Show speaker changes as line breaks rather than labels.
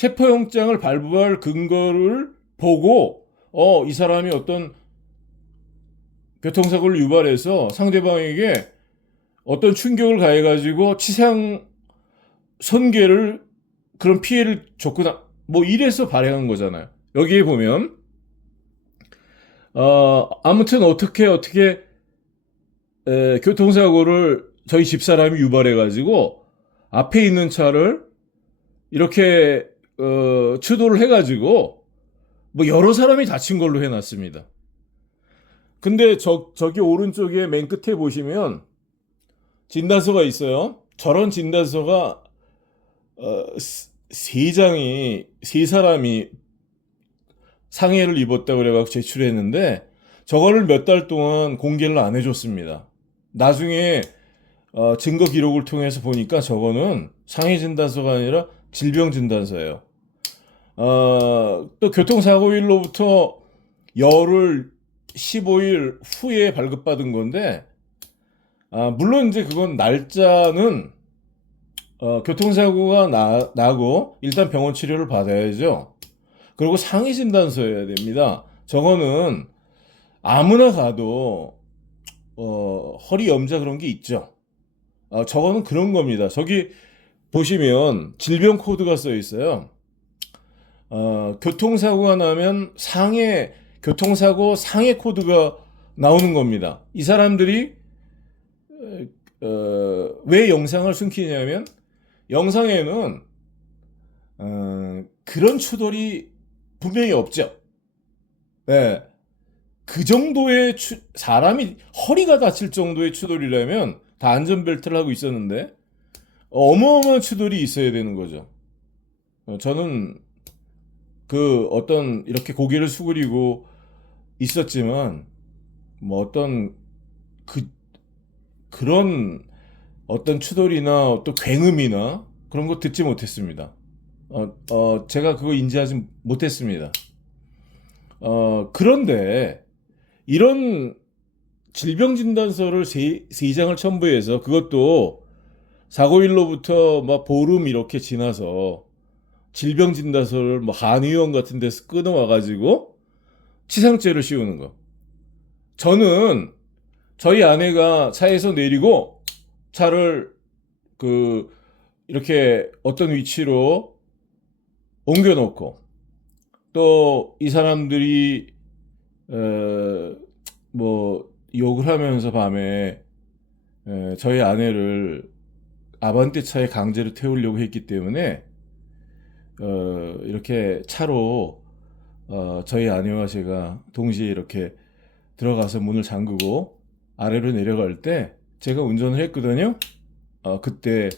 체포영장을 발부할 근거를 보고 어, 이 사람이 어떤 교통사고를 유발해서 상대방에게 어떤 충격을 가해가지고 치상 손괴를 그런 피해를 줬구나. 뭐 이래서 발행한 거잖아요. 여기에 보면 어, 아무튼 어떻게 어떻게 에, 교통사고를 저희 집사람이 유발해가지고 앞에 있는 차를 이렇게 어, 추돌을 해가지고 뭐 여러 사람이 다친 걸로 해놨습니다. 근데 저, 저기 오른쪽에 맨 끝에 보시면 진단서가 있어요. 저런 진단서가 어, 스- 세 장이 세 사람이 상해를 입었다고 그래갖고 제출했는데 저거를 몇 달 동안 공개를 안 해줬습니다. 나중에 어, 증거 기록을 통해서 보니까 저거는 상해 진단서가 아니라 질병 진단서예요. 어, 또 교통사고일로부터 열흘 15일 후에 발급받은 건데 아, 물론 이제 그건 날짜는 어, 교통사고가 나, 나고 일단 병원 치료를 받아야죠. 그리고 상해 진단서여야 됩니다. 저거는 아무나 가도 어, 허리 염자 그런 게 있죠. 어, 저거는 그런 겁니다. 저기 보시면 질병 코드가 써 있어요. 어, 교통사고가 나면 상해 교통사고 상해 코드가 나오는 겁니다. 이 사람들이 어, 어, 왜 영상을 숨기냐면 영상에는 어, 그런 추돌이 분명히 없죠. 네. 그 정도의 추- 사람이 허리가 다칠 정도의 추돌이라면 다 안전벨트를 하고 있었는데 어마어마한 추돌이 있어야 되는 거죠. 어, 저는 그 어떤 이렇게 고개를 수그리고 있었지만 뭐 어떤 그 그런 어떤 추돌이나 또 굉음이나 그런 거 듣지 못했습니다. 어, 어, 제가 그거 인지하지 못했습니다. 어, 그런데 이런 질병 진단서를 세, 세 장을 첨부해서 그것도 사고일로부터 막 보름 이렇게 지나서 질병 진단서를 뭐 한의원 같은 데서 끊어와 가지고 치상죄를 씌우는 거. 저는 저희 아내가 차에서 내리고 차를 그 이렇게 어떤 위치로 옮겨 놓고 또 이 사람들이 어, 뭐 욕을 하면서 밤에 에, 저희 아내를 아반떼 차에 강제로 태우려고 했기 때문에 어, 이렇게 차로 어, 저희 아내와 제가 동시에 이렇게 들어가서 문을 잠그고 아래로 내려갈 때 제가 운전을 했거든요. 어, 그때